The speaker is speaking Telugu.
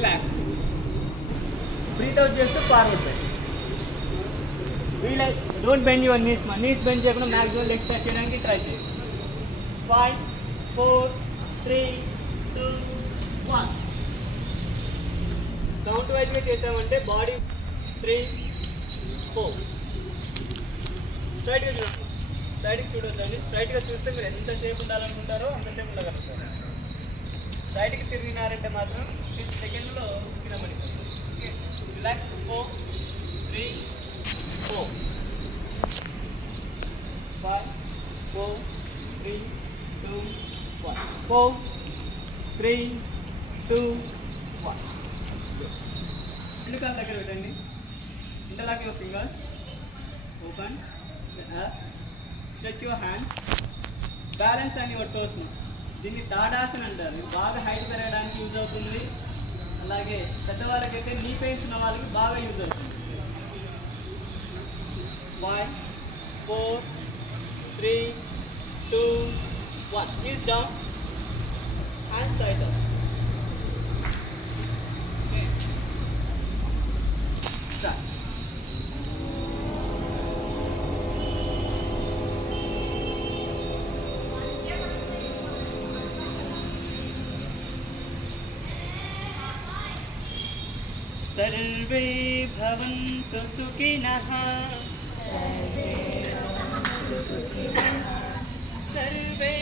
రిలాక్స్. బ్రీత్ అవుట్ చేస్తూ forward bend. Relax. Don't bend your knees. Knees bend చేయకుండా మ్యాక్సిమం లెగ్ స్ట్రెచ్ చేయడానికి ట్రై చేయండి. 5 4 3 2 1. కౌంట్ వైజ్గా చేసామంటే బాడీ 3 4. స్ట్రైట్గా చూడండి, సైడ్కి చూడొద్దండి. స్ట్రైట్గా చూస్తే మీరు ఎంతసేపు ఉండాలనుకుంటారో అంతసేపు ఉండగలుగుతారు. సైడ్కి తిరిగినారంటే మాత్రం 6 సెకండ్లో కింద పడిపోతుంది. రిలాక్స్. 4 3 4 5 4 3 2 1 4 3 2 1. రెండు కాళ్ళ దగ్గర పెట్టండి. Interlock your fingers. Open stretch your hands. Balance and your toes. దీన్ని తాడాసన అంటారు. ఇది బాగా హైట్ పెరగడానికి యూజ్ అవుతుంది. అలాగే పెద్దవాళ్ళకైతే నీ పెయిన్స్ ఉన్న వాళ్ళకి బాగా యూజ్ అవుతుంది. 1 4 3 2 1. Heels down, hands side up. Okay. Start. सर्वे भवन्तु सुखिनः. सर्वे